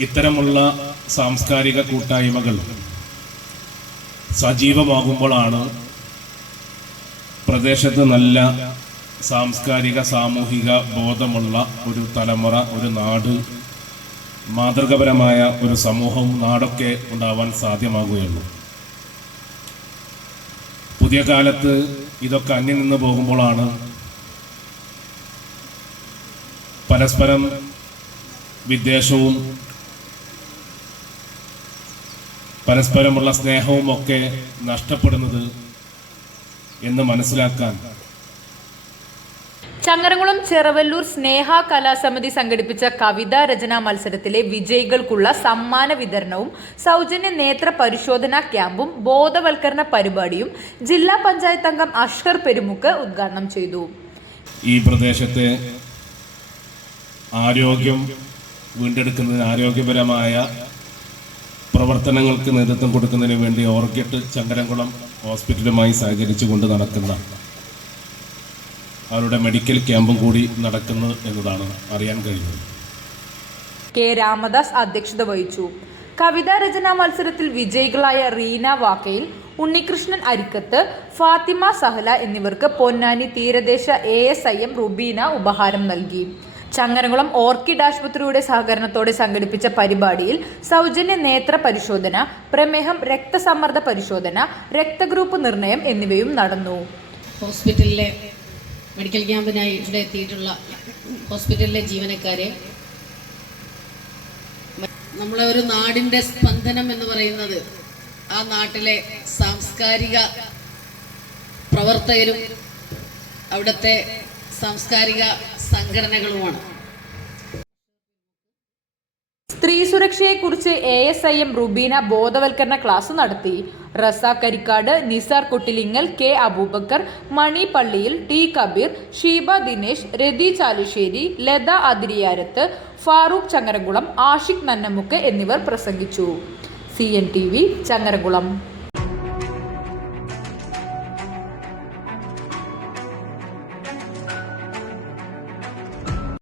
ഇത്തരമുള്ള സാംസ്കാരിക കൂട്ടായ്മകൾ സജീവമാകുമ്പോഴാണ് പ്രദേശത്ത് നല്ല സാംസ്കാരിക സാമൂഹിക ബോധമുള്ള ഒരു തലമുറ ഒരു നാട് മാതൃകപരമായ ഒരു സമൂഹവും നാടൊക്കെ ഉണ്ടാവാൻ സാധ്യമാകുകയുള്ളൂ. പുതിയ കാലത്ത് ഇതൊക്കെ അന്യം നിന്ന് പോകുമ്പോഴാണ് പരസ്പരം വിദ്വേഷവും പരസ്പരമുള്ള സ്നേഹവും ഒക്കെ നഷ്ടപ്പെടുന്നത് എന്ന് മനസ്സിലാക്കാൻ ചങ്ങരംകുളം ചെറവല്ലൂർ സ്നേഹ കലാസമിതി സംഘടിപ്പിച്ച കവിതാ രചനാ മത്സരത്തിലെ വിജയികൾക്കുള്ള സമ്മാന വിതരണവും സൗജന്യ നേത്ര പരിശോധനാ ക്യാമ്പും ബോധവൽക്കരണ പരിപാടിയും ജില്ലാ പഞ്ചായത്ത് അംഗം അഷ്കർ പെരുമുക്ക് ഉദ്ഘാടനം ചെയ്തു. ഈ പ്രദേശത്തെ ആരോഗ്യം വീണ്ടെടുക്കുന്നതിന് ആരോഗ്യപരമായ പ്രവർത്തനങ്ങൾക്ക് നേതൃത്വം കൊടുക്കുന്നതിന് വേണ്ടി ഓർഗറ്റ് ചങ്കരംകുളം ഹോസ്പിറ്റലുമായി സഹകരിച്ചു കൊണ്ട് നടക്കുന്ന അവരുടെ മെഡിക്കൽ ക്യാമ്പും കൂടി നടക്കുന്നു എന്നതാണ് അറിയാൻ കഴിഞ്ഞത് കെ രാമദാസ് അധ്യക്ഷത വഹിച്ചു. കവിതാ രചനാ മത്സരത്തിൽ വിജയികളായ റീന വാക്കയിൽ ഉണ്ണികൃഷ്ണൻ അരിക്കത്ത് ഫാത്തിമ സഹല എന്നിവർക്ക് പൊന്നാനി തീരദേശ A S I M Rubeena ഉപഹാരം നൽകി. ചങ്ങരകുളം ഓർക്കിഡ് ആശുപത്രിയുടെ സഹകരണത്തോടെ സംഘടിപ്പിച്ച പരിപാടിയിൽ സൗജന്യ നേത്ര പരിശോധന പ്രമേഹം രക്തസമ്മർദ്ദ പരിശോധന രക്തഗ്രൂപ്പ് നിർണയം എന്നിവയും നടന്നു. ഹോസ്പിറ്റലിലെ മെഡിക്കൽ ക്യാമ്പിനായി ഇവിടെ എത്തിയിട്ടുള്ള ഹോസ്പിറ്റലിലെ ജീവനക്കാരെ നമ്മളെ ഒരു നാടിന്റെ സ്പന്ദനം എന്ന് പറയുന്നത് ആ നാട്ടിലെ സാംസ്കാരിക പ്രവർത്തകരും അവിടുത്തെ സാംസ്കാരിക സംഘടനകളുമാണ്. സ്ത്രീ സുരക്ഷയെക്കുറിച്ച് A S I M Rubeena ബോധവൽക്കരണ ക്ലാസ് നടത്തി. റസ കരിക്കാട് നിസാർ കൊട്ടിലിങ്ങൽ കെ അബൂബക്കർ മണി പള്ളിയിൽ ടി കബീർ ഷീബ ദിനേശ് രതി ചാലുശ്ശേരി ലത അതിരിയാരത്ത് ഫാറൂഖ് ചങ്ങരകുളം ആഷിഖ് നന്നമുക്ക് എന്നിവർ പ്രസംഗിച്ചു. C N T V Changarakulam.